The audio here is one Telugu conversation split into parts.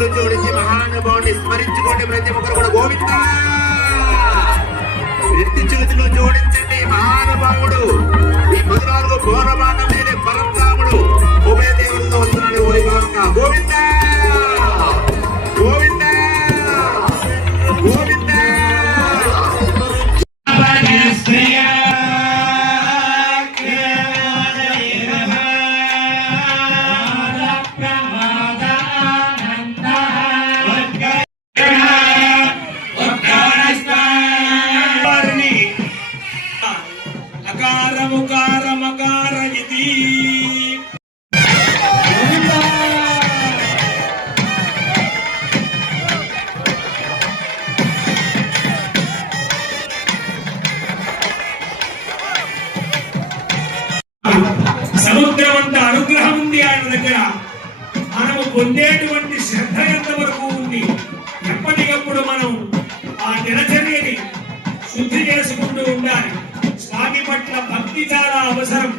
చేతులు జోడించి మహానుభావుని స్మరించుకోండి. ప్రతి ఒక్కరు కూడా గోవింద ఎత్తి చేతులు జోడించండి. మహానుభావుడు ఈ 14 ఘోరబాణం మీద పరంరాముడు ఉభయ దేవులతో వస్తున్నాడు. వైభవంగా గోవింద గోవింద గోవింద. సముద్రమంత అనుగ్రహం ఉంది ఆయన దగ్గర. మనము పొందేటువంటి శ్రద్ధ ఎంతవరకు ఉంది. ఎప్పటికప్పుడు మనం ఆ దినచర్యని శుద్ధి చేసుకుంటూ ఉండాలి. స్వామి పట్ల భక్తి చాలా అవసరం.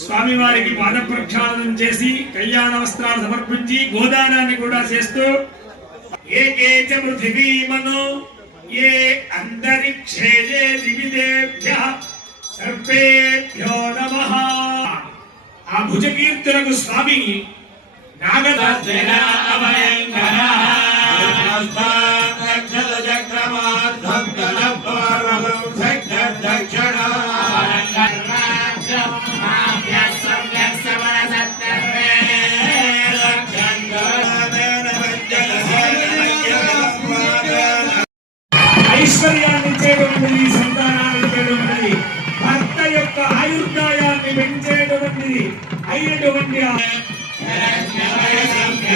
స్వామి వారికి పాద ప్రక్షాళనం చేసి కళ్యాణ వస్త్రాలు సమర్పించి గోదానాన్ని కూడా చేస్తూ ఏకేచ పృథివీమనో ఏ అంతరిక్షే దివిదేభ్యః సర్వేభ్యో నమః. ఆ భుజకీర్తులకు స్వామి ఐశ్వర్యాన్ని ఇచ్చేటువంటిది, సంతానాన్ని ఇచ్చేటువంటిది, భర్త యొక్క ఆయుర్దాయాన్ని పెంచేటువంటిది అయినటువంటి సంఖ్య